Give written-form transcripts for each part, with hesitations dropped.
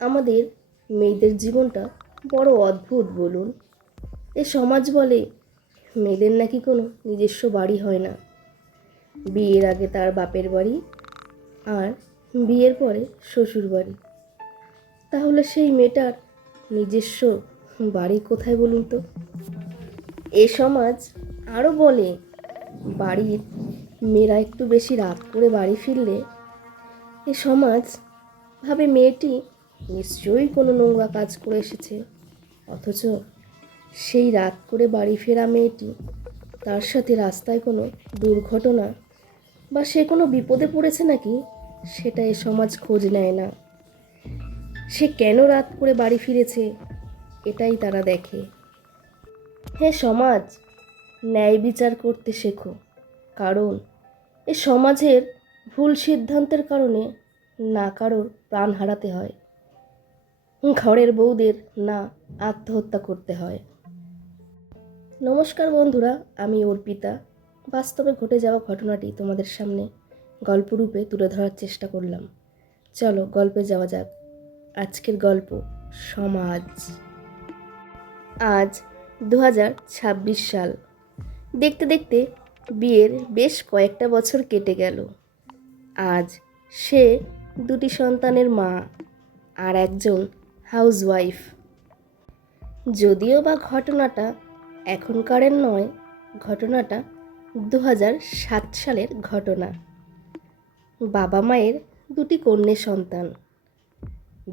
আমাদের মেয়েদের জীবনটা বড় অদ্ভুত বলুন। এ সমাজ বলে মেয়েদের নাকি কোনো নিজস্ব বাড়ি হয় না। বিয়ের আগে তার বাপের বাড়ি, আর বিয়ের পরে শ্বশুর বাড়ি। তাহলে সেই মেয়েটার নিজস্ব বাড়ি কোথায় বলুন তো? এ সমাজ আরও বলে বাড়ির মেয়েরা একটু বেশি রাত করে বাড়ি ফিরলে এ সমাজ ভাবে মেয়েটি নিশ্চয়ই কোনো নোংরা কাজ করে এসেছে। অথচ সেই রাত করে বাড়ি ফেরা মেয়েটি, তার সাথে রাস্তায় কোনো দুর্ঘটনা বা সে কোনো বিপদে পড়েছে নাকি, সেটা এ সমাজ খোঁজ নেয় না। সে কেন রাত করে বাড়ি ফিরেছে এটাই তারা দেখে। হে সমাজ, ন্যায় বিচার করতে শেখো, কারণ এ সমাজের ভুল সিদ্ধান্তের কারণে না কারোর প্রাণ হারাতে হয়, ঘরের বউদের না আত্মহত্যা করতে হয়। নমস্কার বন্ধুরা, আমি অর্পিতা। বাস্তবে ঘটে যাওয়া ঘটনাটি তোমাদের সামনে গল্পরূপে তুলে ধরার চেষ্টা করলাম। চলো গল্পে যাওয়া যাক। আজকের গল্প সমাজ। আজ 2026 সাল। দেখতে দেখতে বিয়ের বেশ কয়েকটা বছর কেটে গেল। আজ সে দুটি সন্তানের মা আর একজন হাউসওয়াইফ। যদিও বা ঘটনাটা এখনকারের নয়, ঘটনাটা 2007 সালের ঘটনা। বাবা মায়ের দুটি কন্যা সন্তান।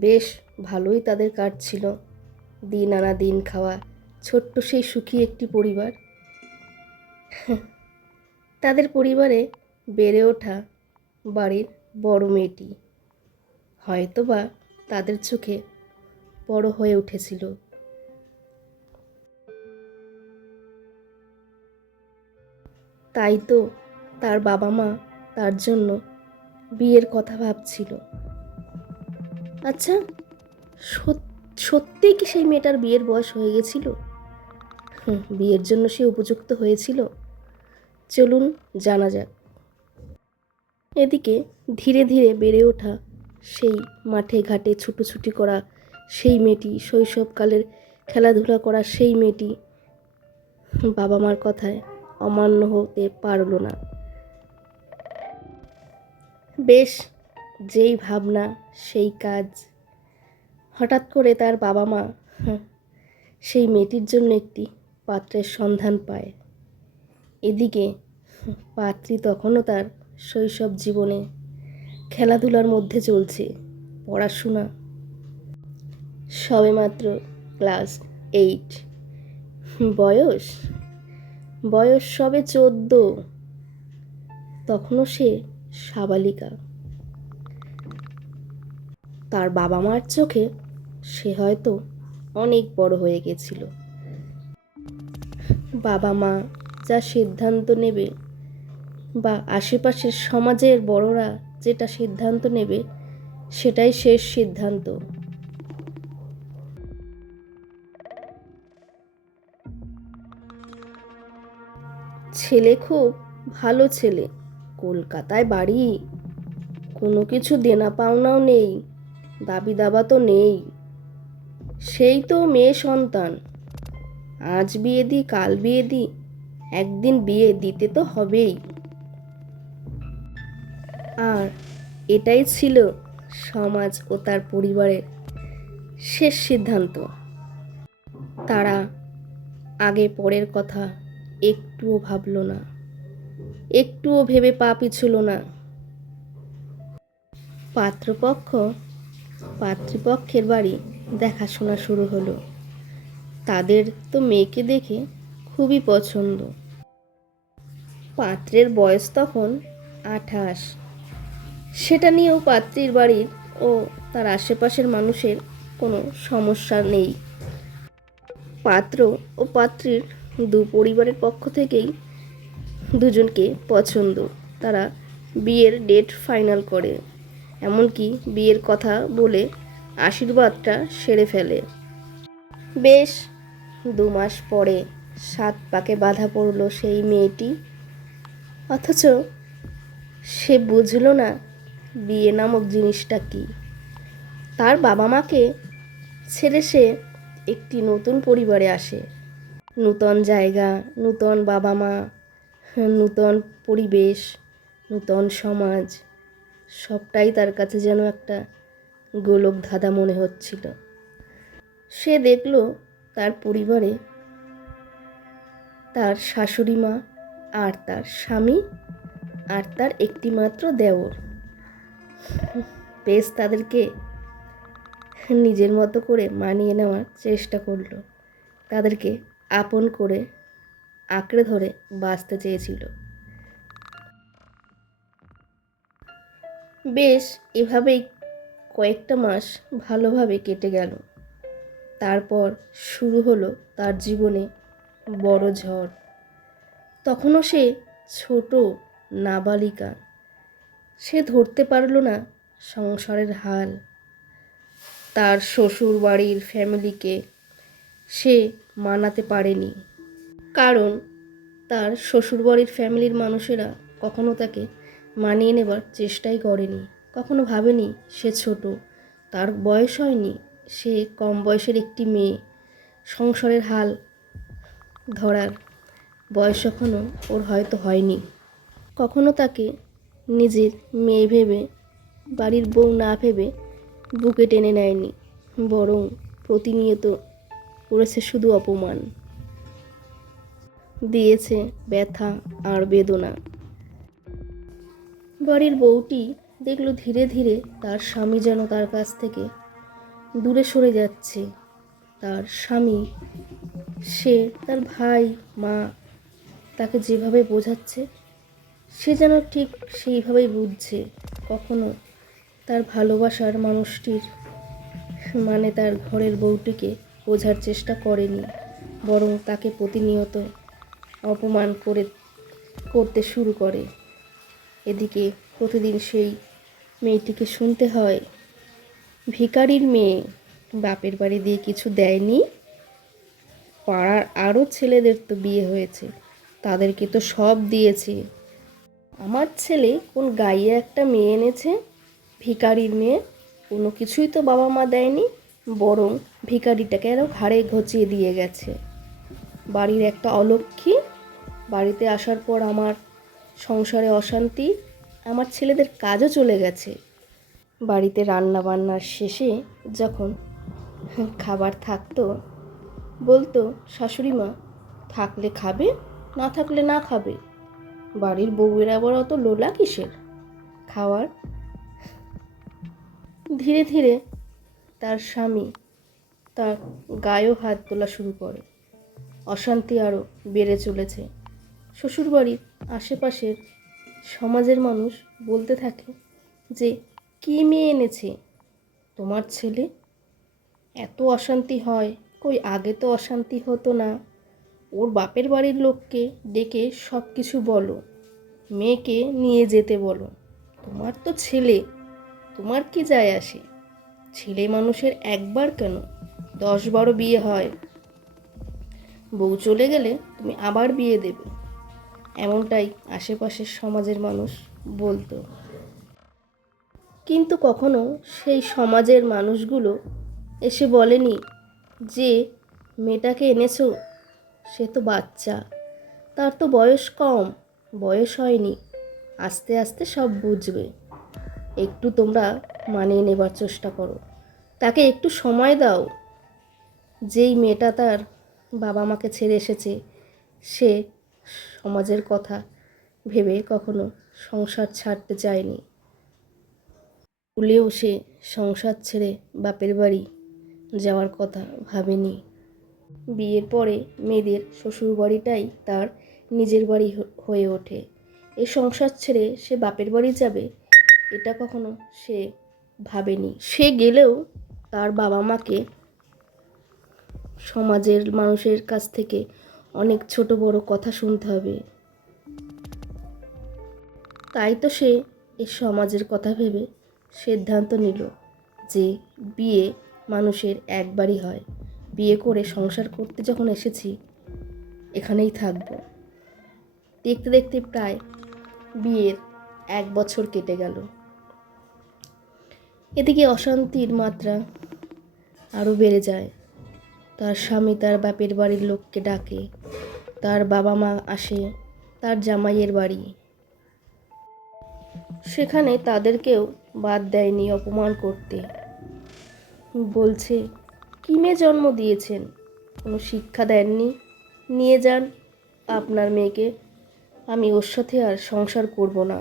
বেশ ভালোই তাদের কাটছিল, দিন আনা দিন খাওয়া, ছোট্ট সেই সুখী একটি পরিবার। তাদের পরিবারে বেড়ে ওঠা বাড়ির বড় মেয়েটি হয়তোবা তাদের চোখে বড় হয়ে উঠেছিল। তাই তো তার বাবা মা তার জন্য বিয়ের কথা ভাবছিল। আচ্ছা, সত্যিই কি সেই মেয়েটার বিয়ের বয়স হয়ে গেছিল? বিয়ের জন্য সে উপযুক্ত হয়েছিল? চলুন জানা যাক। এদিকে ধীরে ধীরে বেড়ে ওঠা সেই মাঠে ঘাটে ছুটোছুটি করা সেই মেয়েটি, শৈশবকালের খেলাধুলা করা সেই মেয়েটি বাবা মার কথায় অমান্য হতে পারল না। বেশ, যেই ভাবনা সেই কাজ। হঠাৎ করে তার বাবা মা সেই মেয়েটির জন্য একটি পাত্রের সন্ধান পায়। এদিকে পাত্রী তখনও তার শৈশব জীবনে খেলাধুলার মধ্যে চলছে, পড়াশোনা সবেমাত্র ক্লাস 8। বয়স বয়স সবে 14। তখনও সে সাবালিকা। তার বাবা মার চোখে সে হয়তো অনেক বড় হয়ে গেছিল। বাবা মা যা সিদ্ধান্ত নেবে বা আশেপাশের সমাজের বড়রা যেটা সিদ্ধান্ত নেবে সেটাই শেষ সিদ্ধান্ত। ছেলে খুব ভালো ছেলে, কলকাতায় বাড়ি, কোনো কিছু দেনা পাওনাও নেই, দাবি দাবা তো নেই। সেই তো মেয়ে সন্তান, আজ বিয়ে দিই কাল বিয়ে দিই, একদিন বিয়ে দিতে তো হবেই। আর এটাই ছিল সমাজ ও তার পরিবারের শেষ সিদ্ধান্ত। তারা আগে পরের কথা একটুও ভাবল না, একটুও ভেবে পা পিছল না। পাত্রপক্ষের বাড়ি দেখাশোনা শুরু হলো। তাদের তো মেয়েকে দেখে খুবই পছন্দ। পাত্রের বয়স তখন 28। সেটা নিয়েও পাত্রীর বাড়ির ও তার আশেপাশের মানুষের কোনো সমস্যা নেই। পাত্র ও পাত্রীর দু পরিবারের পক্ষ থেকেই দুজনকে পছন্দ। তারা বিয়ের ডেট ফাইনাল করে, এমনকি বিয়ের কথা বলে আশীর্বাদটা সেরে ফেলে। বেশ 2 মাস পরে 7 পাকে বাঁধা পড়ল সেই মেয়েটি। অথচ সে বুঝল না বিয়ে নামক জিনিসটা কি। তার বাবা মাকে ছেড়ে সে একটি নতুন পরিবারে আসে। নূতন জায়গা, নূতন বাবা মা, নূতন পরিবেশ, নূতন সমাজ, সবটাই তার কাছে যেন একটা গোলক ধাঁধা মনে হচ্ছিল। সে দেখল তার পরিবারে তার শাশুড়ি মা আর তার স্বামী আর তার একটিমাত্র দেওর। বেশ তাদেরকে নিজের মতো করে মানিয়ে নেওয়ার চেষ্টা করলো, তাদেরকে আপন করে আঁকড়ে ধরে বাঁচতে চেয়েছিল। বেশ এভাবেই কয়েকটা মাস ভালোভাবে কেটে গেল। তারপর শুরু হলো তার জীবনে বড় ঝড়। তখনও সে ছোট নাবালিকা। সে ধরতে পারল না সংসারের হাল। তার শ্বশুর বাড়ির ফ্যামিলিকে সে মানাতে পারেনি, কারণ তার শ্বশুরবাড়ির ফ্যামিলির মানুষেরা কখনো তাকে মানিয়ে নেবার চেষ্টাই করেনি। কখনো ভাবেনি সে ছোট, তার বয়স হয়নি, সে কম বয়সের একটি মেয়ে, সংসারের হাল ধরার বয়স এখনও ওর হয়তো হয়নি। কখনো তাকে নিজের মেয়ে ভেবে, বাড়ির বউ না ভেবে বুকে টেনে নেয়নি, বরং প্রতিনিয়ত করেছে শুধু অপমান, দিয়েছে ব্যথা আর বেদনা। বাড়ির বউটি দেখল ধীরে ধীরে তার স্বামী যেন তার কাছ থেকে দূরে সরে যাচ্ছে। তার স্বামী, সে তার ভাই মা তাকে যেভাবে বোঝাচ্ছে, সে যেন ঠিক সেইভাবেই বুঝছে। কখনো তার ভালোবাসার মানুষটির মানে তার ঘরের বউটিকে বোঝার চেষ্টা করেনি, বরং তাকে প্রতিনিয়ত অপমান করতে শুরু করে। এদিকে প্রতিদিন সেই মেয়েটিকে শুনতে হয়, ভিখারির মেয়ে, বাপের বাড়ি দিয়ে কিছু দেয়নি, পাড়ার আরও ছেলেদের তো বিয়ে হয়েছে, তাদেরকে তো সব দিয়েছে, আমার ছেলে কোন গাইয়ে একটা মেয়ে এনেছে, ভিখারির মেয়ে, কোনো কিছুই তো বাবা মা দেয়নি, বরং ভিখারিটাকে আরও ঘাড়ে ঘচিয়ে দিয়ে গেছে। বাড়ির একটা অলক্ষী, বাড়িতে আসার পর আমার সংসারে অশান্তি, আমার ছেলেদের কাজও চলে গেছে। বাড়িতে রান্না বান্নার শেষে যখন খাবার থাকতো, বলতো শাশুড়ি মা, থাকলে খাবে, না থাকলে না খাবে, বাড়ির বউয়ের আবার অত লোলা কিসের খাওয়ার। ধীরে ধীরে তার স্বামী তার গায়েও হাত তোলা শুরু করে। অশান্তি আরও বেড়ে চলেছে। শ্বশুরবাড়ির আশেপাশের সমাজের মানুষ বলতে থাকে যে, কী মেয়ে এনেছে তোমার ছেলে, এত অশান্তি হয়, কই আগে তো অশান্তি হতো না, ওর বাপের বাড়ির লোককে ডেকে সব কিছু বলো, মেয়েকে নিয়ে যেতে বলো, তোমার তো ছেলে, তোমার কি যায় আসে, ছেলে মানুষের একবার কেন 10-12 বিয়ে হয়, বউ চলে গেলে তুমি আবার বিয়ে দেবে, এমনটাই আশেপাশের সমাজের মানুষ বলতো। কিন্তু কখনো সেই সমাজের মানুষগুলো এসে বলেনি যে, মেয়েটাকে এনেছো সে তো বাচ্চা, তার তো বয়স কম, বয়স হয়নি, আস্তে আস্তে সব বুঝবে, একটু তোমরা মানিয়ে নেবার চেষ্টা করো, তাকে একটু সময় দাও। যেই মেয়েটা তার বাবা মাকে ছেড়ে এসেছে, সে সমাজের কথা ভেবে কখনো সংসার ছাড়তে চায়নি, ভুলেও সে সংসার ছেড়ে বাপের বাড়ি যাওয়ার কথা ভাবেনি। বিয়ের পরে মেয়েদের শ্বশুর বাড়িটাই তার নিজের বাড়ি হয়ে ওঠে। এই সংসার ছেড়ে সে বাপের বাড়ি যাবে, এটা কখনো সে ভাবেনি। সে গেলেও তার বাবা মাকে সমাজের মানুষের কাছ থেকে অনেক ছোট বড় কথা শুনতে হবে। তাই তো সে এই সমাজের কথা ভেবে সিদ্ধান্ত নিল যে, বিয়ে মানুষের একবারই হয়, বিয়ে করে সংসার করতে যখন এসেছি এখানেই থাকবো। দেখতে দেখতে প্রায় বিয়ের 1 বছর কেটে গেল। এদিকে অশান্তির মাত্রা আরও বেড়ে যায়। তার স্বামী তার বাপের বাড়ির লোককে ডাকে, তার বাবা মা আসে তার জামাইয়ের বাড়ি, সেখানে তাদেরকেও বাদ দেয়নি অপমান করতে। বলছে, কি মেয়ে জন্ম দিয়েছেন, কোনো শিক্ষা দেননি, নিয়ে যান আপনার মেয়েকে, আমি ওর সাথে আর সংসার করব না।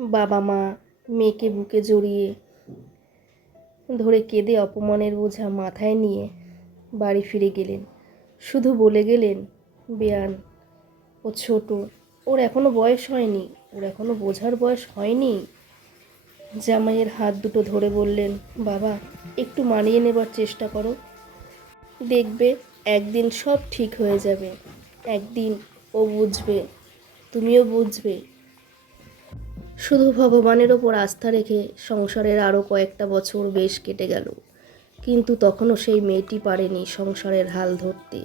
বাবা মা মেয়েকে বুকে জড়িয়ে ধরে কেঁদে অপমানের বোঝা মাথায় নিয়ে বাড়ি ফিরে গেলেন। শুধু বলে গেলেন, বেয়ান ও ছোট, ওর এখনো বয়স হয়নি, ওর এখনো বোঝার বয়স হয়নি। জামাইয়ের হাত দুটো ধরে বললেন, বাবা একটু মানিয়ে নেবার চেষ্টা করো, দেখবে একদিন সব ঠিক হয়ে যাবে, একদিন ও বুঝবে, তুমিও বুঝবে। শুধু ভগবানের ওপর আস্থা রেখে সংসারের আরও কয়েকটা বছর বেশ কেটে গেল, কিন্তু তখনও সেই মেয়েটি পারেনি সংসারের হাল ধরতে,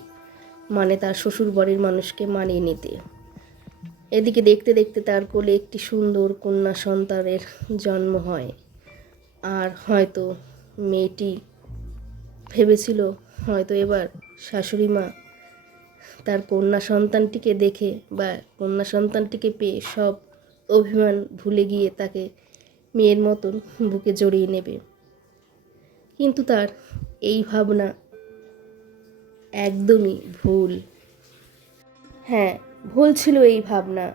মানে তার শ্বশুরবাড়ির মানুষকে মানিয়ে নিতে। এদিকে দেখতে দেখতে তার কোলে একটি সুন্দর কন্যা সন্তানের জন্ম হয়। আর হয়তো মেয়েটি ভেবেছিল, হয়তো এবার শাশুড়ি মা তার কন্যা সন্তানটিকে দেখে বা কন্যা সন্তানটিকে পেয়ে সব অভিমান ভুলে গিয়ে তাকে মেয়ের মতন বুকে জড়িয়ে নেবে। কিন্তু তার এই ভাবনা একদমই ভুল। হ্যাঁ, ভুল ছিল এই ভাবনা।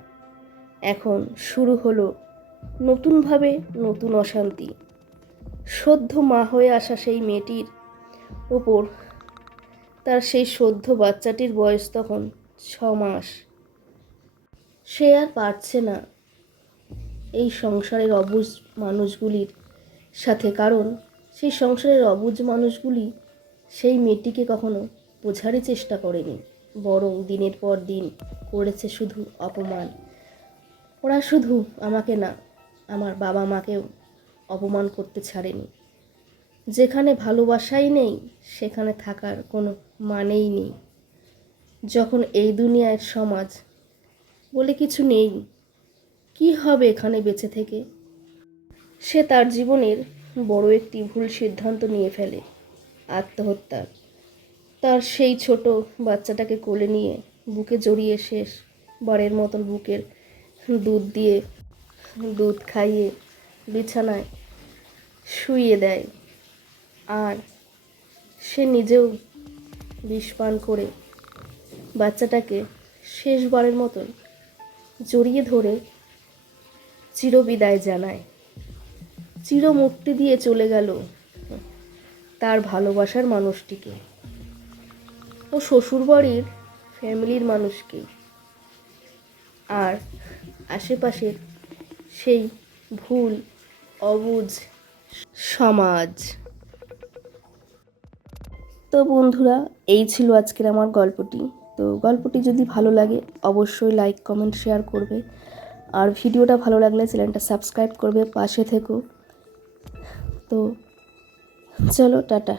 এখন শুরু হলো নতুনভাবে নতুন অশান্তি। সদ্য মা হয়ে আসা সেই মেয়েটির ওপর তার সেই সদ্য বাচ্চাটির বয়স তখন 6 মাস। সে আর পারছে না এই সংসারের অবুঝ মানুষগুলির সাথে, কারণ সেই সংসারের অবুঝ মানুষগুলি সেই মেয়েটিকে কখনো বোঝারই চেষ্টা করেনি, বরং দিনের পর দিন করেছে শুধু অপমান। ওরা শুধু আমাকে না, আমার বাবা মাকেও অপমান করতে ছাড়েনি। যেখানে ভালোবাসাই নেই সেখানে থাকার কোনো মানেই নেই। যখন এই দুনিয়ার সমাজ বলে কিছু নেই, কি হবে এখানে বেঁচে থেকে? সে তার জীবনের বড় একটি ভুল সিদ্ধান্ত নিয়ে ফেলে, আত্মহত্যার। তার সেই ছোট বাচ্চাটাকে কোলে নিয়ে বুকে জড়িয়ে শেষ বারের মতন বুকের দুধ খাইয়ে বিছানায় শুইয়ে দেয়। আর সে নিজেও বিষ পান করে বাচ্চাটাকে শেষবারের মতন জড়িয়ে ধরে চিরবিদায় জানায়, চিরমুক্তি দিয়ে চলে গেল তার ভালোবাসার মানুষটিকে ও শ্বশুরবাড়ির ফ্যামিলির মানুষকে, আর আশেপাশের সেই ভুল অবুঝ সমাজ। তো বন্ধুরা, এই ছিল আজকের আমার গল্পটি। তো গল্পটি যদি ভালো লাগে অবশ্যই লাইক কমেন্ট শেয়ার করবে, আর ভিডিওটা ভালো লাগলে চ্যানেলটা সাবস্ক্রাইব করবে, পাশে থেকো। তো চলো, টাটা।